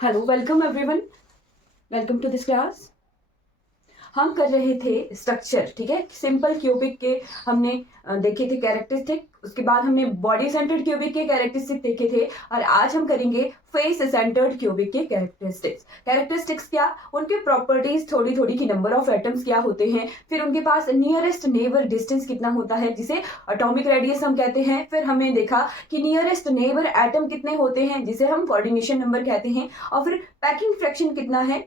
Hello, welcome everyone, welcome to this class. हम कर रहे थे स्ट्रक्चर, ठीक है। सिंपल क्यूबिक के हमने देखे थे कैरेक्टरिस्टिक, उसके बाद हमने बॉडी सेंटर्ड क्यूबिक के कैरेक्टरिस्टिक देखे थे और आज हम करेंगे फेस सेंटर्ड क्यूबिक के कैरेक्टरिस्टिक्स। कैरेक्टरिस्टिक्स क्या, उनके प्रॉपर्टीज थोड़ी थोड़ी की, नंबर ऑफ एटम्स क्या होते हैं, फिर उनके पास नियरेस्ट नेबर डिस्टेंस कितना होता है जिसे एटॉमिक रेडियस हम कहते हैं। फिर हमने देखा कि नियरेस्ट नेबर एटम कितने होते हैं जिसे हम कोऑर्डिनेशन नंबर कहते हैं। और फिर पैकिंग फ्रैक्शन कितना है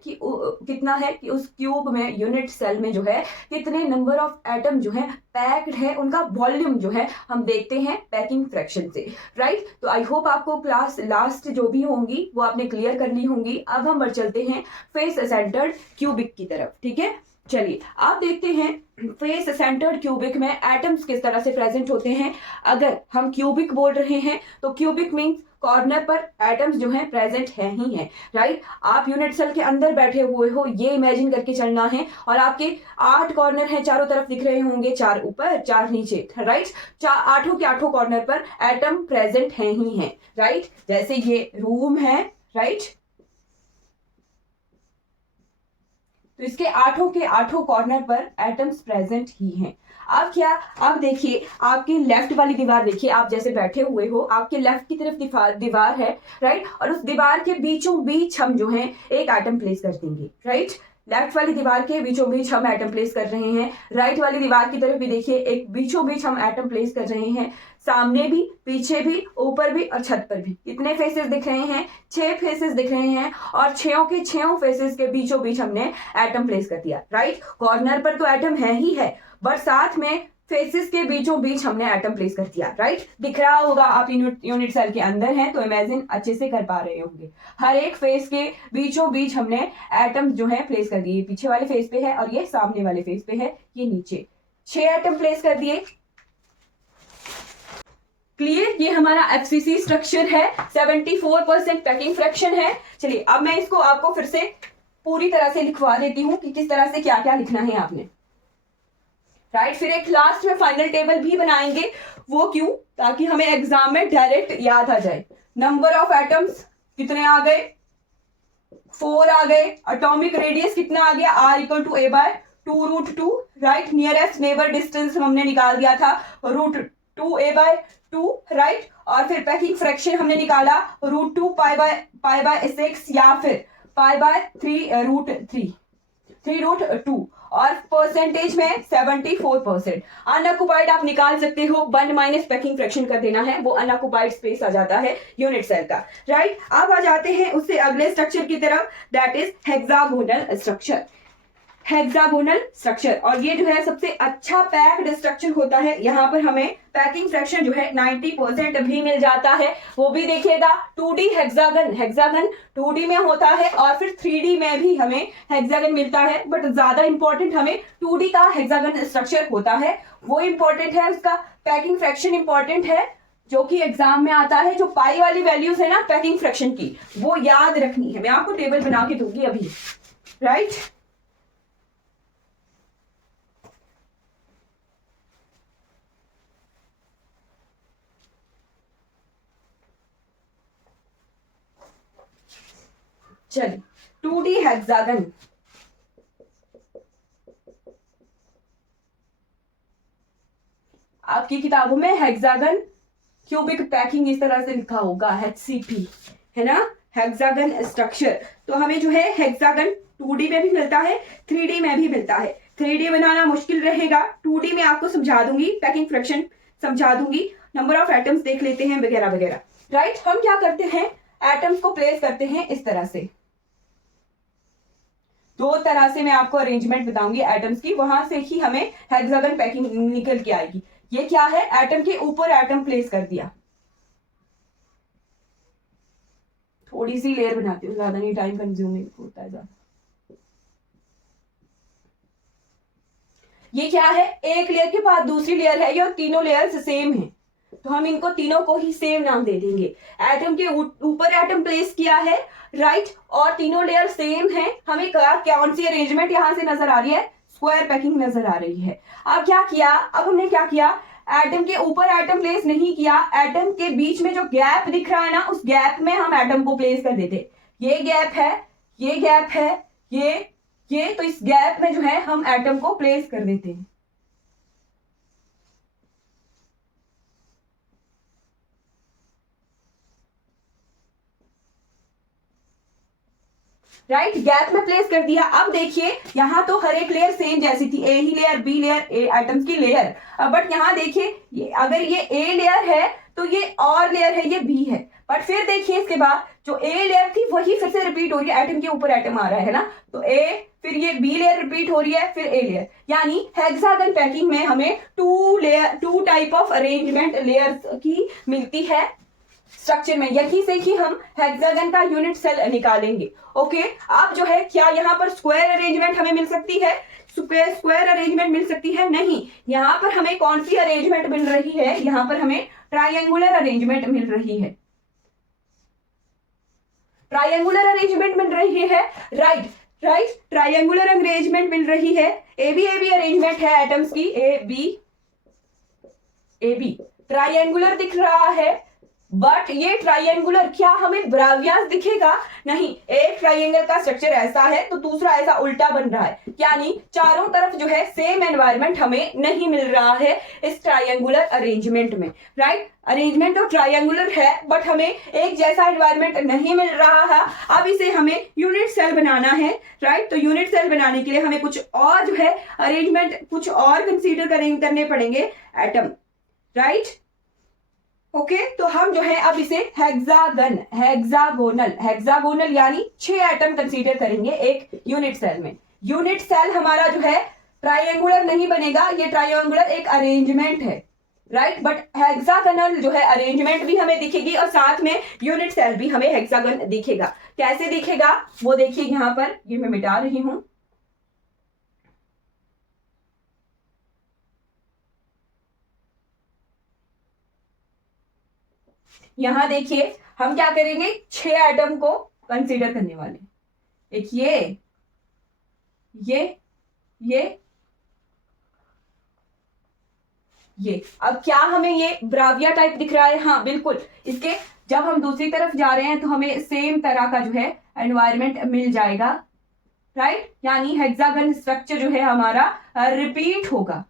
कि उस क्यूब में, यूनिट सेल में जो है कितने नंबर ऑफ एटम जो है पैक्ड है, उनका वॉल्यूम जो है हम देखते हैं पैकिंग फ्रैक्शन से, राइट। तो आई होप आपको क्लास लास्ट जो भी होंगी वो आपने क्लियर कर ली होंगी। अब हम बढ़ चलते हैं फेस सेंटर्ड क्यूबिक की तरफ, ठीक है। चलिए आप देखते हैं फेस सेंटर्ड क्यूबिक में एटम्स किस तरह से प्रेजेंट होते हैं। अगर हम क्यूबिक बोल रहे हैं तो क्यूबिक मीन्स कॉर्नर पर एटम्स जो हैं प्रेजेंट है ही है, राइट। आप यूनिट सेल के अंदर बैठे हुए हो ये इमेजिन करके चलना है और आपके 8 कॉर्नर हैं, चारों तरफ दिख रहे होंगे, 4 ऊपर 4 नीचे, राइट। आठों के आठों कॉर्नर पर एटम प्रेजेंट है ही है, राइट। जैसे ये रूम है, राइट, तो इसके आठों के आठों कॉर्नर पर एटम्स प्रेजेंट ही हैं। अब क्या, अब देखिए आपकी लेफ्ट वाली दीवार देखिए, आप जैसे बैठे हुए हो, आपके लेफ्ट की तरफ दीवार है, राइट। और उस दीवार के बीचों बीच हम जो है एक एटम प्लेस कर देंगे, राइट। लेफ्ट वाली दीवार के बीचों बीच हम एटम प्लेस कर रहे हैं। राइट वाली दीवार की तरफ भी देखिए, एक बीचों बीच हम एटम प्लेस कर रहे हैं। सामने भी, पीछे भी, ऊपर भी और छत पर भी। कितने फेसेस दिख रहे हैं? 6 फेसेस दिख रहे हैं और 6 के 6 फेसेस के बीचों बीच हमने एटम प्लेस कर दिया, राइट। कॉर्नर पर तो एटम है ही है, बट साथ में फेसेस के बीचों बीच हमने एटम प्लेस कर दिया, राइट। दिख रहा होगा, आप यूनिट सेल के अंदर हैं तो इमेजिन अच्छे से कर पा रहे होंगे। हर एक फेस के बीचों बीच हमने एटम जो है प्लेस कर दिए। पीछे वाले फेस पे है और ये सामने वाले फेस पे है, ये नीचे 6 एटम प्लेस कर दिए। क्लियर, ये हमारा एफसीसी स्ट्रक्चर है। 74% पैकिंग फ्रैक्शन है। चलिए अब मैं इसको आपको फिर से पूरी तरह से लिखवा देती हूं कि किस तरह से क्या क्या लिखना है आपने, राइट। फिर एक लास्ट में फाइनल टेबल भी बनाएंगे। वो क्यों? ताकि हमें एग्जाम में डायरेक्ट याद आ जाए। नंबर ऑफ एटम्स कितने आ गए? 4 आ गए। एटॉमिक रेडियस कितना आ गया? R = A/2√2, right. Nearest neighbour distance हमने निकाल दिया था √2A/2, राइट। और फिर पैकिंग फ्रैक्शन हमने निकाला √2 π/6 या फिर π/3√2 और परसेंटेज में 74%। अनऑक्युपाइड आप निकाल सकते हो, 1 माइनस पैकिंग फ्रैक्शन कर देना है, वो अनऑक्युपाइड स्पेस आ जाता है यूनिट सेल का, राइट। अब आ जाते हैं उससे अगले स्ट्रक्चर की तरफ, that is hexagonal structure. Hexagonal structure, और ये जो है सबसे अच्छा पैक्ड स्ट्रक्चर होता है। यहाँ पर हमें पैकिंग फ्रैक्शन जो है 90% भी मिल जाता है, वो भी देखिएगा। 2D हेक्सागन 2D में होता है और फिर 3D में भी हमें हेक्सागन मिलता है, बट ज्यादा इंपॉर्टेंट हमें 2D का हेक्सागन स्ट्रक्चर होता है, वो इंपॉर्टेंट है। उसका पैकिंग फ्रैक्शन इंपॉर्टेंट है जो कि एग्जाम में आता है। जो पाई वाली वैल्यूज है ना पैकिंग फ्रैक्शन की, वो याद रखनी है। मैं आपको टेबल बना के दूंगी अभी, राइट। चलिए 2D हेक्सागन, आपकी किताबों में हेक्सागन क्यूबिक पैकिंग इस तरह से लिखा होगा, HCP, है ना, हेक्सागन स्ट्रक्चर। तो हमें जो है हेक्सागन 2D में भी मिलता है, 3D में भी मिलता है। 3D बनाना मुश्किल रहेगा, 2D में आपको समझा दूंगी, पैकिंग फ्रैक्शन समझा दूंगी, नंबर ऑफ एटम्स देख लेते हैं वगैरह वगैरह, राइट। हम क्या करते हैं, एटम्स को प्लेस करते हैं इस तरह से। 2 तरह से मैं आपको अरेंजमेंट बताऊंगी एटम्स की, वहां से ही हमें हेक्सागन पैकिंग निकल के आएगी। ये क्या है, एटम के ऊपर एटम प्लेस कर दिया। थोड़ी सी लेयर बनाती हूँ, ज्यादा नहीं, टाइम कंज्यूमिंग होता है ज्यादा। ये क्या है, एक लेयर के बाद दूसरी लेयर है, ये तीनों लेयर्स सेम है, तो हम इनको तीनों को ही सेम नाम दे देंगे। एटम के ऊपर एटम प्लेस किया है, राइट, और तीनों लेयर सेम है। हमें कौन सी अरेंजमेंट यहां से नजर आ रही है? स्क्वायर पैकिंग नजर आ रही है। अब क्या किया, अब हमने क्या किया, एटम के ऊपर एटम प्लेस नहीं किया, एटम के बीच में जो गैप दिख रहा है ना, उस गैप में हम एटम को प्लेस कर देते। ये गैप है, ये गैप है, ये तो इस गैप में जो है हम एटम को प्लेस कर देते हैं। राइट, गैप में प्लेस कर दिया। अब देखिए यहां तो हर एक लेयर सेम जैसी थी, ए ही layer, be layer, A atoms की लेयर। बट यहां देखिए अगर ये ए लेयर है तो ये और लेयर है, ये बी है। बट फिर देखिए इसके बाद जो ए लेयर थी वही फिर से रिपीट हो रही है, एटम के ऊपर एटम आ रहा है ना, तो ए, फिर ये बी लेयर रिपीट हो रही है, फिर ए लेयर। यानी हेक्सागन पैकिंग में हमें two type of arrangement layers की मिलती है स्ट्रक्चर में। यहीं से ही हम हेक्सागन का यूनिट सेल निकालेंगे। ओके, अब जो है क्या यहाँ पर स्क्वायर अरेंजमेंट हमें मिल सकती है? स्क्वायर अरेंजमेंट मिल सकती है? नहीं, यहाँ पर हमें कौन सी अरेंजमेंट मिल रही है? यहाँ पर हमें ट्रायंगुलर अरेंजमेंट मिल रही है। ट्रायंगुलर अरेंजमेंट मिल रही है, राइट, ट्रायंगुलर अरेंजमेंट मिल रही है। ए बी अरेंजमेंट है एटम्स की, ए बी ट्रायंगुलर दिख रहा है। बट ये ट्रायंगुलर क्या हमें ब्रावियांस दिखेगा? नहीं, एक ट्रायंगल का स्ट्रक्चर ऐसा है तो दूसरा ऐसा उल्टा बन रहा है, यानी चारों तरफ जो है सेम एनवायरनमेंट हमें नहीं मिल रहा है इस ट्रायंगुलर अरेंजमेंट में। राइट, अरेंजमेंट तो ट्रायंगुलर है बट हमें एक जैसा एनवायरनमेंट नहीं मिल रहा है। अब इसे हमें यूनिट सेल बनाना है। राइट, तो यूनिट सेल बनाने के लिए हमें कुछ और जो है अरेंजमेंट कुछ और कंसीडर करने पड़ेंगे, एटम। राइट, ओके, तो हम जो है अब इसे हेक्सागोनल यानी 6 एटम कंसीडर करेंगे एक यूनिट सेल में। यूनिट सेल हमारा जो है ट्रायंगुलर नहीं बनेगा, ये ट्रायंगुलर एक अरेंजमेंट है। राइट, बट हेक्सागोनल जो है अरेंजमेंट भी हमें दिखेगी और साथ में यूनिट सेल भी हमें हेक्सागन दिखेगा। कैसे दिखेगा वो देखिए, यहां पर ये मैं मिटा रही हूं। यहां देखिए हम क्या करेंगे, 6 एटम को कंसीडर करने वाले। एक ये अब क्या हमें ये ब्राविया टाइप दिख रहा है? हाँ बिल्कुल, इसके जब हम दूसरी तरफ जा रहे हैं तो हमें सेम तरह का जो है एनवायरनमेंट मिल जाएगा। राइट, यानी हेक्सागन स्ट्रक्चर जो है हमारा रिपीट होगा,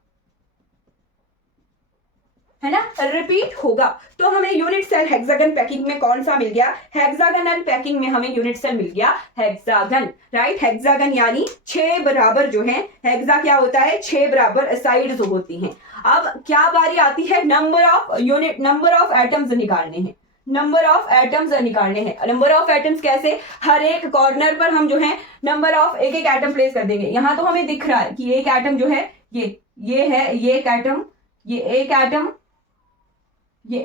है ना, रिपीट होगा। तो हमें यूनिट सेल हेक्सागन पैकिंग में कौन सा मिल गया? हेक्सागनल पैकिंग में हमें यूनिट सेल मिल गया हेक्सागन। राइट, हेक्सागन यानी 6 बराबर जो है, हेक्सा क्या होता है? 6 बराबर साइड्स होती हैं। अब क्या बारी आती है नंबर ऑफ एटम्स निकालने हैं। नंबर ऑफ एटम्स कैसे? हर एक कॉर्नर पर हम जो है नंबर ऑफ एक एटम प्लेस कर देंगे। यहां तो हमें दिख रहा है कि एक एटम जो है ये है, ये एक एटम, ये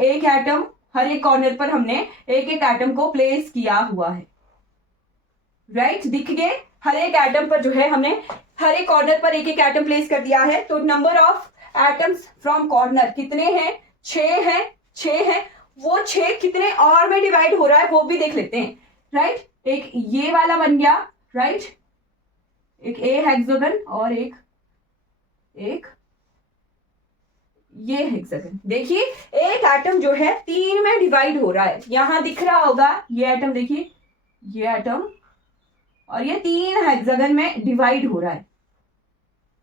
एक एटम, हर एक कॉर्नर पर हमने एक एटम को प्लेस किया हुआ है। राइट, दिख गए? हर एक एटम पर जो है हमने हर एक कॉर्नर पर एक एटम प्लेस कर दिया है। तो number of atoms from corner कितने हैं? 6 हैं। वो 6 कितने और में डिवाइड हो रहा है वो भी देख लेते हैं। राइट, एक ये वाला बन गया। राइट, एक ए हेक्सागन और एक ये हेक्सागन। देखिए एक एटम जो है 3 में डिवाइड हो रहा है, यहां दिख रहा होगा ये एटम, देखिए ये एटम, और ये 3 हेक्सागन में डिवाइड हो रहा है।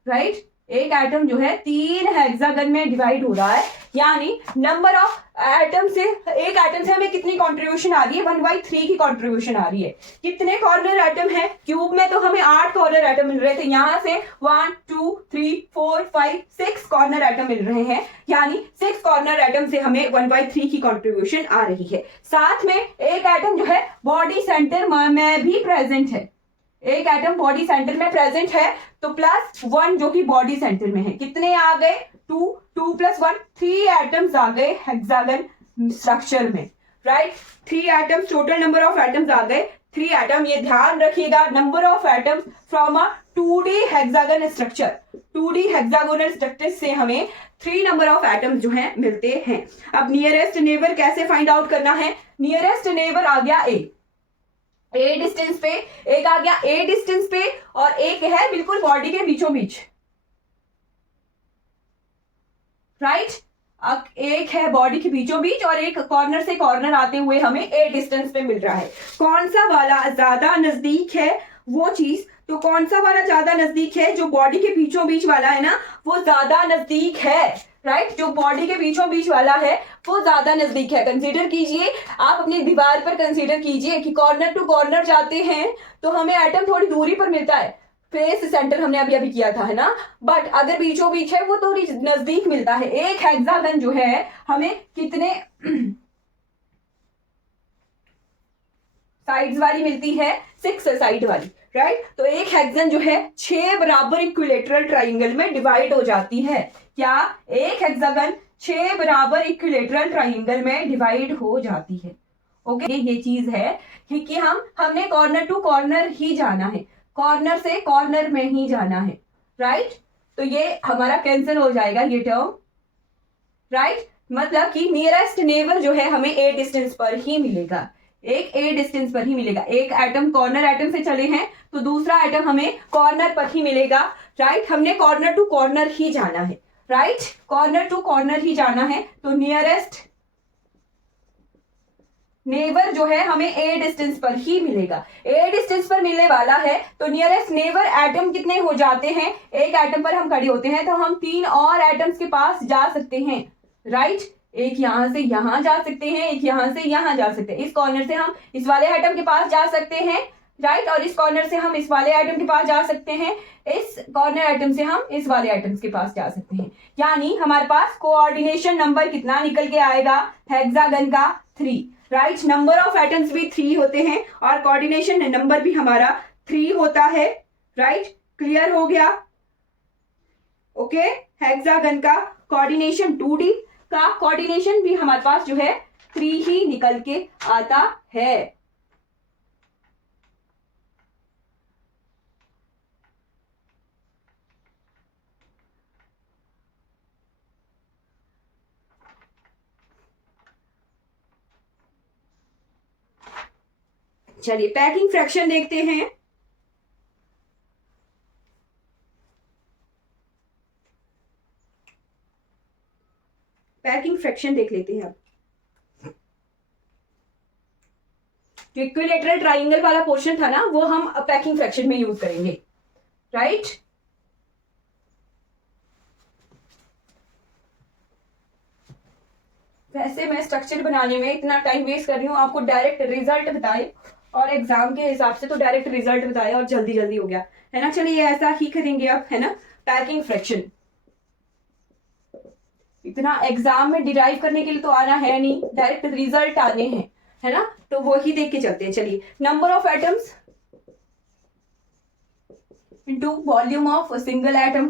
राइट, एक एटम जो है 3 हेक्सागन में डिवाइड हो रहा है, यानी नंबर ऑफ एटम से एक एटम से हमें कितनी कंट्रीब्यूशन आ रही है? 1/3 की कंट्रीब्यूशन आ रही है। कितने कॉर्नर एटम है? क्यूब में तो हमें 8 कॉर्नर एटम मिल रहे थे, यहां से 1 2 3 4 5 6 कॉर्नर एटम मिल रहे हैं, यानी 6 कॉर्नर एटम से हमें 1/3 की कंट्रीब्यूशन आ रही है। साथ में एक एटम जो है बॉडी सेंटर में भी प्रेजेंट है, एक एटम बॉडी सेंटर में प्रेजेंट है, तो +1 जो कि बॉडी सेंटर में है। कितने आ गए? 2 + 1 3 एटम्स आ गए हेक्सागन स्ट्रक्चर में। Right, 3 atoms, total number of atoms आ गए 3 एटम। ये ध्यान रखिएगा, number of atoms from a 2D hexagon structure, 2D hexagonal structure से हमें 3 नंबर ऑफ एटम्स जो है मिलते हैं। अब नियरेस्ट नेबर कैसे फाइंड आउट करना है? नियरेस्ट नेबर आ गया ए डिस्टेंस पे, एक आ गया ए डिस्टेंस पे, और एक है बिल्कुल बॉडी के बीचों बीच। राइट, एक है बॉडी के बीचों बीच और एक कॉर्नर से कॉर्नर आते हुए हमें ए डिस्टेंस पे मिल रहा है। कौन सा वाला ज्यादा नजदीक है वो चीज, तो कौन सा वाला ज्यादा नजदीक है, जो बॉडी के बीचों बीच वाला है ना वो ज्यादा नजदीक है, राइट। जो बॉडी के बीचों बीच वाला है वो ज्यादा नजदीक है। कंसीडर कीजिए, आप अपनी दीवार पर कंसीडर कीजिए कि कॉर्नर टू कॉर्नर जाते हैं तो हमें एटम थोड़ी दूरी पर मिलता है, फेस सेंटर हमने अभी अभी किया था, है ना। बट अगर बीचों बीच है वो थोड़ी नजदीक मिलता है। एक हेक्सागन जो है हमें कितने साइड्स वाली मिलती है, 6 साइड वाली, राइट। तो एक हेक्सागन जो है 6 बराबर इक्विलेटरल ट्राइंगल में डिवाइड हो जाती है। क्या एक हेक्सागन 6 बराबर इक्विलेटरल ट्राइंगल में डिवाइड हो जाती है। ओके, ये चीज है कि हमने कॉर्नर टू कॉर्नर ही जाना है, कॉर्नर से कॉर्नर में ही जाना है, राइट। तो ये हमारा कैंसिल हो जाएगा ये टर्म, राइट। मतलब कि नियरेस्ट नेबर जो है हमें ए डिस्टेंस पर ही मिलेगा, एक ए डिस्टेंस पर ही मिलेगा। एक एटम कॉर्नर एटम से चले हैं तो दूसरा एटम हमें कॉर्नर पर ही मिलेगा, राइट। हमने कॉर्नर टू कॉर्नर ही जाना है, राइट, कॉर्नर टू कॉर्नर ही जाना है। तो नियरेस्ट नेबर जो है हमें ए डिस्टेंस पर ही मिलेगा। ए डिस्टेंस पर मिलने वाला है तो नियरेस्ट नेबर एटम कितने हो जाते हैं, एक एटम पर हम खड़े होते हैं तो हम 3 और एटम्स के पास जा सकते हैं, राइट। एक यहां से यहां जा सकते हैं, एक यहां से यहां जा सकते हैं। इस कॉर्नर से हम इस वाले एटम के पास जा सकते हैं, राइट, और इस कॉर्नर से हम इस वाले एटम के पास जा सकते हैं, इस कॉर्नर एटम से हम इस वाले एटम्स के पास जा सकते हैं। यानी हमारे पास कोऑर्डिनेशन नंबर कितना निकल के आएगा, हेक्सागन का 3, राइट। नंबर ऑफ एटम्स भी 3 होते हैं और कोऑर्डिनेशन नंबर भी हमारा 3 होता है, राइट। क्लियर हो गया, ओके। हेक्सागन का कोऑर्डिनेशन 2D का कोऑर्डिनेशन भी हमारे पास जो है 3 ही निकल के आता है। चलिए पैकिंग फ्रैक्शन देखते हैं। पैकिंग फ्रैक्शन देख लेते हैं अब। जो इक्विलेटरल ट्राइंगल वाला पोर्शन था ना वो हम पैकिंग फ्रैक्शन में यूज करेंगे, राइट। वैसे मैं स्ट्रक्चर बनाने में इतना टाइम वेस्ट कर रही हूँ, आपको डायरेक्ट रिजल्ट बताए और एग्जाम के हिसाब से तो डायरेक्ट रिजल्ट बताया और जल्दी जल्दी हो गया, है ना। चलिए ऐसा ही करेंगे अब, है ना। पैकिंग फ्रैक्शन इतना एग्जाम में डिराइव करने के लिए तो आना है नहीं, डायरेक्ट रिजल्ट आने हैं, है ना। तो वो ही देख के चलते हैं। चलिए, number of atoms into volume of single atom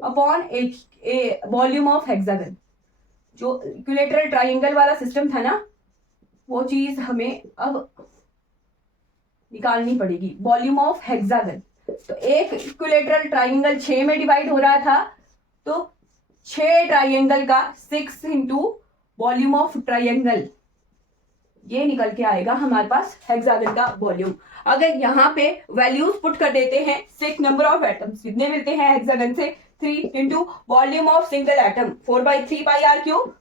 upon A volume of hexagon. जो इक्विलेटरल ट्राइंगल वाला सिस्टम था ना वो चीज हमें अब निकालनी पड़ेगी, वॉल्यूम ऑफ हेक्सागन। तो एक इक्विलेटरल ट्राइंगल 6 में डिवाइड हो रहा था तो 6 ट्राइंगल का 6 इंटू वॉल्यूम ऑफ ट्राइंगल, ये निकल के आएगा हमारे पास हेक्सागन का वॉल्यूम। अगर यहाँ पे वैल्यूज पुट कर देते हैं, 6 नंबर ऑफ एटम्स कितने मिलते हैं हेक्सागन से, 3 into volume of single atom 4/3 pi r cube.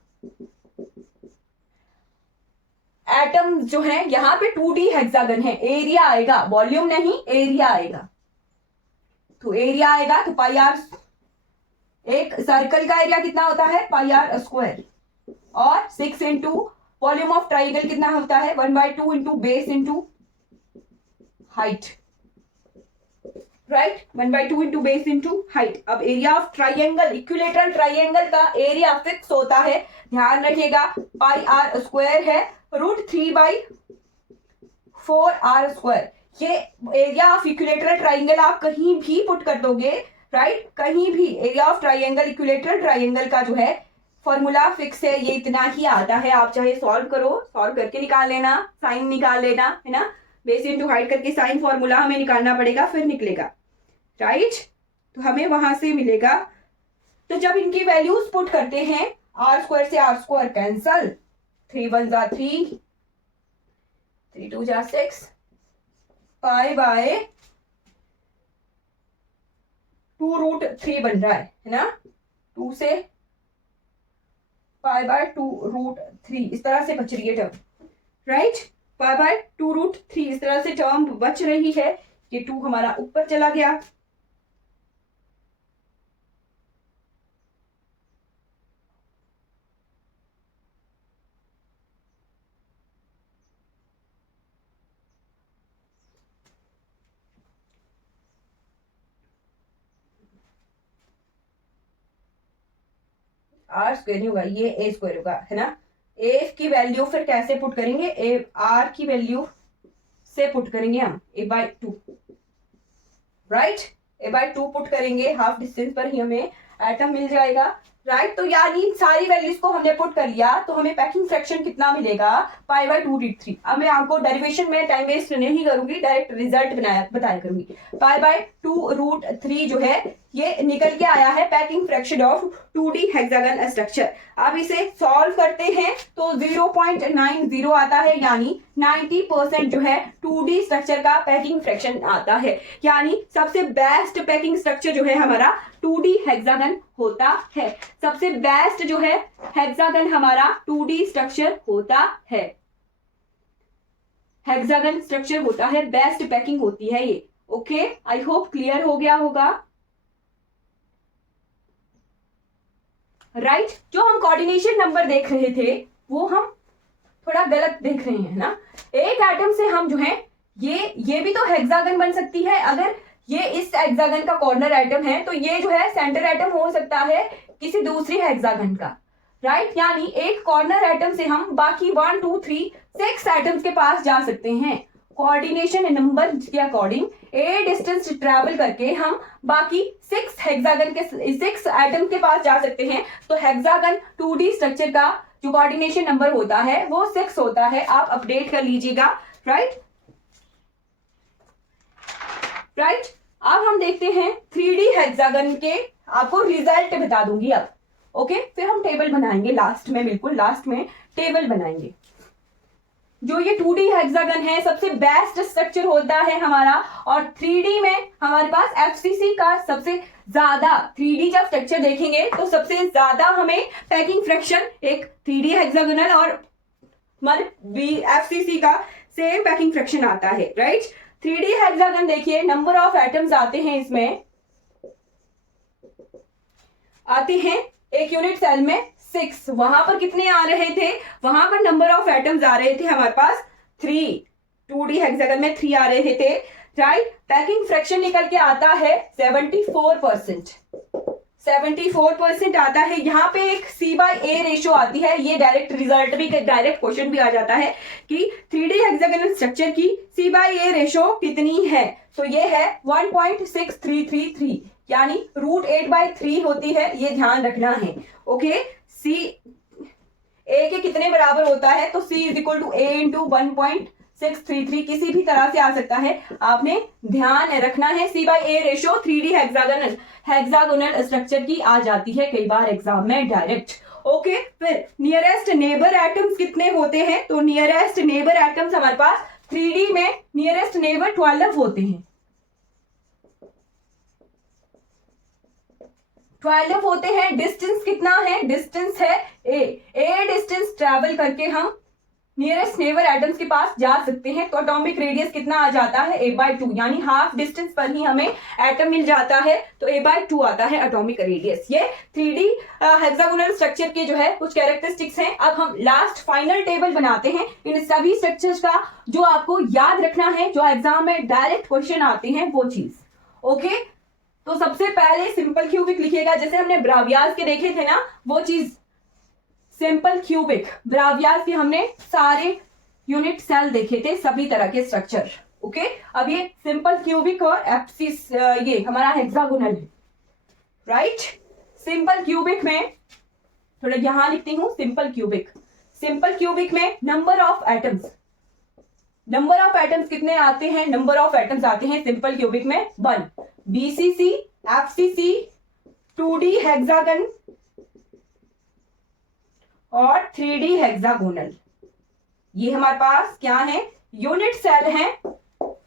Atom जो है यहाँ पे 2D हेक्सागन है, एरिया आएगा, वॉल्यूम नहीं एरिया आएगा। तो एरिया आएगा तो पाई आर, एक सर्कल का एरिया कितना होता है पाई आर स्क्वायर, और 6 इंटू वॉल्यूम ऑफ ट्राइंगल कितना होता है 1/2 into base into height, right. 1/2 into base into height. अब area of triangle, equilateral triangle का एरिया फिक्स होता है, ध्यान रखिएगा, पाई आर स्क्वायर है, √3/4 आर स्क्वायर। ये एरिया ऑफ इक्विलेटरल ट्राइंगल आप कहीं भी पुट कर दोगे, राइट, कहीं भी area of triangle, equilateral triangle का जो है फॉर्मूला फिक्स है, ये इतना ही आता है। आप चाहे सॉल्व करो, सॉल्व करके निकाल लेना, साइन निकाल लेना, है ना। बेस इंटू हाइट करके साइन फॉर्मूला हमें निकालना पड़ेगा, फिर निकलेगा, राइट। तो हमें वहां से मिलेगा। तो जब इनकी वैल्यूज पुट करते हैं, आर स्क्वायर से आर स्क्वायर कैंसल, 3 1 जा 3, 3 2 जा 6, पाई बाय 2√3 बन रहा है ना। 2 से π/2√3 इस तरह से बच रही है टर्म, राइट। π/2√3 इस तरह से टर्म बच रही है। ये 2 हमारा ऊपर चला गया। आर स्क्वायर नहीं होगा, ये ए स्क्वायर होगा, है ना। ए की वैल्यू फिर कैसे पुट करेंगे, ए आर की वैल्यू से पुट करेंगे हम a/2, राइट। a/2 पुट करेंगे, हाफ डिस्टेंस पर ही हमें एटम मिल जाएगा, राइट। तो यानी सारी वैल्यूज को हमने पुट कर लिया, तो हमें पैकिंग फ्रैक्शन कितना मिलेगा, π/2√3। अब मैं आपको डेरिवेशन में टाइम वेस्ट नहीं करूंगी, डायरेक्ट रिजल्ट बताया करूंगी। π/2√3 जो है ये निकल के आया है packing fraction of 2D hexagon structure. अब इसे सॉल्व करते हैं तो 0.90 आता है, यानी 90% जो है 2D स्ट्रक्चर का पैकिंग फ्रैक्शन आता है। यानी सबसे बेस्ट पैकिंग स्ट्रक्चर जो है हमारा 2D हेक्सागन होता है। सबसे बेस्ट जो है हेक्सागन हमारा 2D स्ट्रक्चर होता है, हेक्सागन स्ट्रक्चर होता है, बेस्ट पैकिंग होती है ये। ओके, आई होप क्लियर हो गया होगा, राइट। जो हम कोऑर्डिनेशन नंबर देख रहे थे वो हम थोड़ा गलत देख रहे हैं ना। एक एटम से हम जो है ये भी तो हेक्सागन बन सकती है। अगर ये इस हेक्सागन का कॉर्नर एटम है तो ये जो है सेंटर एटम हो सकता है किसी दूसरी हेक्सागन का, राइट। यानी एक कॉर्नर एटम से हम बाकी 1 2 3 6 एटम्स के पास जा सकते हैं। कोऑर्डिनेशन नंबर के अकॉर्डिंग ए डिस्टेंस ट्रैवल करके हम बाकी 6 हेक्सागन के 6 एटम के पास जा सकते हैं। तो हेक्सागन 2D स्ट्रक्चर का जो कोऑर्डिनेशन नंबर होता है वो 6 होता है। आप अपडेट कर लीजिएगा, राइट। अब हम देखते हैं 3D हेक्सागन के, आपको रिजल्ट बता दूंगी अब। ओके, फिर हम टेबल बनाएंगे लास्ट में, बिल्कुल लास्ट में टेबल बनाएंगे। जो ये 2D हेक्सागन है सबसे बेस्ट स्ट्रक्चर होता है हमारा, और 3D में हमारे पास FCC का सबसे ज्यादा, 3D जब स्ट्रक्चर देखेंगे तो सबसे ज्यादा हमें पैकिंग फ्रैक्शन एक 3D हेक्सागोनल और हमारे FCC का सेम पैकिंग फ्रैक्शन आता है, राइट। 3D हेक्सागन देखिए, नंबर ऑफ एटम्स आते हैं, इसमें आते हैं एक यूनिट सेल में 6। वहां पर कितने आ रहे थे, वहां पर नंबर ऑफ एटम्स आ रहे थे हमारे पास 3। 2D हेक्सागन में 3 आ रहे थे, राइट। पैकिंग फ्रैक्शन निकल के आता है 74%। 74% आता है। यहाँ पे एक C/A रेशो आती है, ये डायरेक्ट रिजल्ट भी, डायरेक्ट क्वेश्चन भी आ जाता है कि 3D हेक्सागोनल स्ट्रक्चर की C/A रेशो कितनी है। तो ये है 1.6333, यानी √8/3 होती है, ये ध्यान रखना है। ओके, C A के कितने बराबर होता है, तो C = A × 1.633 किसी भी तरह से आ सकता है, आपने ध्यान रखना है। C/A ratio 3D hexagonal structure की आ जाती है कई बार एग्जाम में डायरेक्ट। ओके, फिर नियरेस्ट नेबर एटम्स कितने होते हैं, तो नियरेस्ट नेबर एटम्स हमारे पास 3D में नियरेस्ट नेबर 12 होते हैं, 12 होते हैं। डिस्टेंस कितना है, डिस्टेंस है ए डिस्टेंस ट्रैवल करके हम नियरेस्ट नेबर एटम्स के पास जा सकते हैं। तो एटॉमिक रेडियस कितना आ जाता है, a/2, यानी हाफ डिस्टेंस पर ही हमें एटम मिल जाता है, तो a/2 आता है एटॉमिक रेडियस। ये 3D हेक्सागोनल स्ट्रक्चर के जो है कुछ कैरेक्टरिस्टिक्स हैं। अब हम लास्ट फाइनल टेबल बनाते हैं इन सभी स्ट्रक्चर्स का, जो आपको याद रखना है, जो एग्जाम में डायरेक्ट क्वेश्चन आते हैं वो चीज। ओके, तो सबसे पहले सिंपल क्यूबिक लिखिएगा, जैसे हमने ब्रावियाज के देखे थे ना वो चीज। सिंपल क्यूबिक ब्रावियाज के हमने सारे यूनिट सेल देखे थे, सभी तरह के स्ट्रक्चर। ओके, अब ये सिंपल क्यूबिक और एप्सिस ये हमारा हेक्सागोनल है, राइट। सिंपल क्यूबिक में थोड़ा यहां लिखती हूं, सिंपल क्यूबिक में नंबर ऑफ एटम्स कितने आते हैं, नंबर ऑफ एटम्स आते हैं सिंपल क्यूबिक में 1। BCC, FCC, 2D हेक्सागन और 3D हेक्सागोनल, ये हमारे पास क्या है, यूनिट सेल हैं,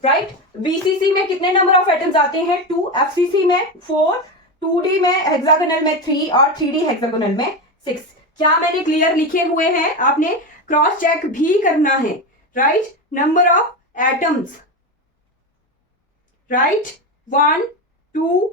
राइट। BCC में कितने नंबर ऑफ एटम्स आते हैं, 2। FCC में 4, 2D में हेक्सागोनल में 3 और 3D हेक्सागोनल में 6। क्या मैंने क्लियर लिखे हुए हैं, आपने क्रॉस चेक भी करना है, right. Number of atoms, right, 1 2,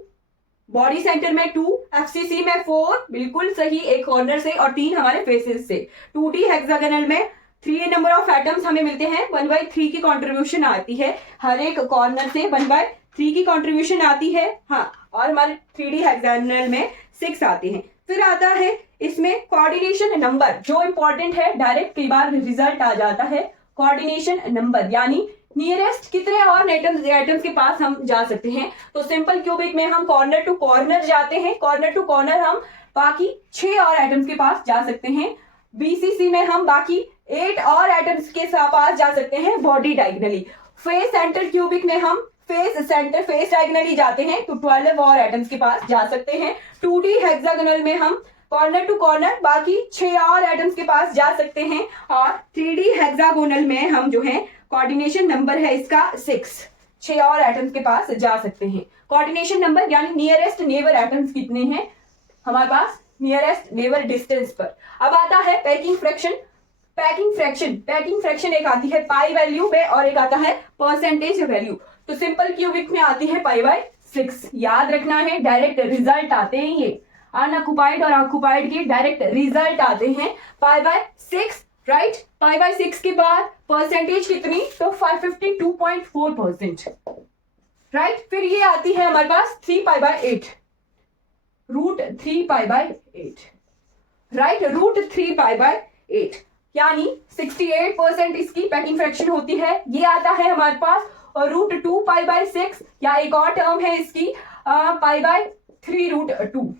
body centre में 2, एफसीसी में 4, बिल्कुल सही, एक कॉर्नर से और 3 हमारे फेसेस से। 2D हेक्सागोनल में 3 नंबर ऑफ एटम्स हमें मिलते हैं, 1/3 की कंट्रीब्यूशन आती है, हर एक कॉर्नर से 1/3 की कंट्रीब्यूशन आती है, हाँ। और हमारे 3D हेक्सागोनल में 6 आते हैं। फिर आता है इसमें कोऑर्डिनेशन नंबर, जो इंपॉर्टेंट है, डायरेक्ट कई बार रिजल्ट आ जाता है। कोऑर्डिनेशन नंबर यानी नियरेस्ट कितने और एटम्स के पास हम जा सकते हैं। तो सिंपल क्यूबिक में हम कॉर्नर टू कॉर्नर जाते हैं, कॉर्नर टू कॉर्नर हम बाकी 6 और एटम्स के पास जा सकते हैं। बीसीसी में हम बाकी 8 और एटम्स के पास जा सकते हैं body diagonally. Face centre cubic में हम फेस डायगोनली जाते हैं, तो 12 और एटम्स के पास जा सकते हैं। 2D हेक्सागोनल में हम कॉर्नर टू कॉर्नर बाकी 6 और एटम्स के पास जा सकते हैं। और 3D हेक्सागोनल में हम जो है कोऑर्डिनेशन नंबर है इसका 6 और एटम्स के पास जा सकते हैं। कोऑर्डिनेशन नंबर यानी नियरेस्ट नेबर एटम्स कितने हैं हमारे पास, नियरेस्ट नेबर डिस्टेंस पर। अब आता है पैकिंग फ्रैक्शन। पैकिंग फ्रैक्शन एक आती है पाई वैल्यू में और एक आता है परसेंटेज वैल्यू। तो सिंपल क्यूबिक में आती है π/6, याद रखना है, डायरेक्ट रिजल्ट आते हैं ये, अनऑक्युपाइड और ऑक्युपाइड के डायरेक्ट रिजल्ट आते हैं π/6, राइट। π/6 के बाद परसेंटेज कितनी, तो 52.4%, राइट। फिर ये आती है हमारे पास 3π/8, √3π/8, राइट, √3π/8 यानी 68% इसकी पैकिंग फ्रैक्शन होती है। ये आता है हमारे पास और √2π/6 या एक और टर्म है इसकी π/3√2,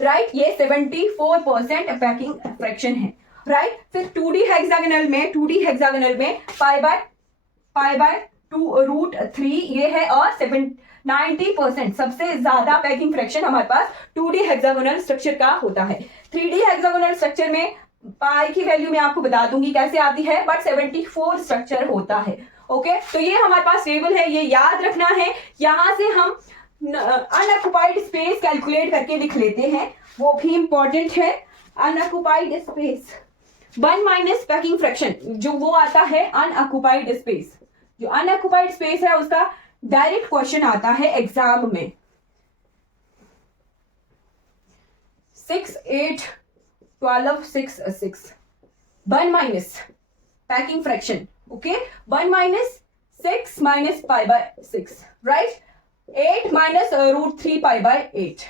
राइट। ये 74% पैकिंग फ्रैक्शन है, राइट। फिर 2D हेक्सागोनल में π/2√3 ये है और 90% सबसे ज्यादा पैकिंग फ्रैक्शन हमारे पास 2D हेक्सागोनल स्ट्रक्चर का होता है। 3D हेक्सागोनल स्ट्रक्चर में पाई की वैल्यू मैं आपको बता दूंगी कैसे आती है, बट 74 स्ट्रक्चर होता है, ओके। तो ये हमारे पास टेबल है, ये याद रखना है। यहां से हम अनऑक्युपाइड स्पेस कैलकुलेट करके लिख लेते हैं, वो भी इंपॉर्टेंट है। अनऑक्युपाइड स्पेस 1 - पैकिंग फ्रैक्शन, जो वो आता है अनऑक्युपाइड स्पेस। जो अनऑक्युपाइड स्पेस है उसका डायरेक्ट क्वेश्चन आता है एग्जाम में। 6 8 12 6 6 1 - packing fraction, okay. 1 - 6 - π/6, right. 8 - √3π/8,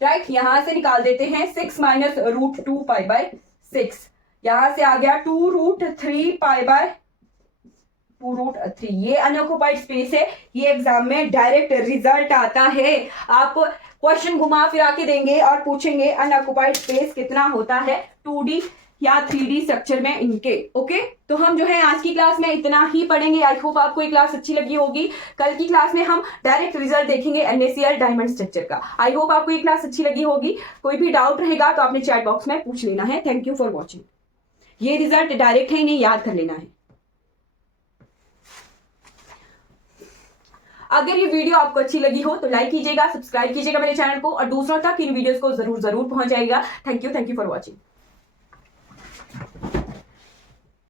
right. यहां से निकाल देते हैं 6 - √2π/6, यहां से आ गया 2√3π/2√3। ये अनऑक्युपाइड स्पेस है, ये एग्जाम में डायरेक्ट रिजल्ट आता है। आप क्वेश्चन घुमा फिरा के देंगे और पूछेंगे अनऑक्युपाइड स्पेस कितना होता है 2D या 3D स्ट्रक्चर में इनके, ओके। तो हम जो है आज की क्लास में इतना ही पढ़ेंगे। आई होप आपको ये क्लास अच्छी लगी होगी। कल की क्लास में हम डायरेक्ट रिजल्ट देखेंगे NaCl डायमंड स्ट्रक्चर का। आई होप आपको ये क्लास अच्छी लगी होगी। कोई भी डाउट रहेगा तो आपने चैट बॉक्स में पूछ लेना है। Thank you for watching. ये रिजल्ट डायरेक्ट है, इन्हें याद कर लेना है। अगर ये वीडियो आपको अच्छी लगी हो तो लाइक कीजिएगा, सब्सक्राइब कीजिएगा मेरे चैनल को और दूसरों तक इन वीडियोस को जरूर पहुंचाइएगा। Thank you for watching.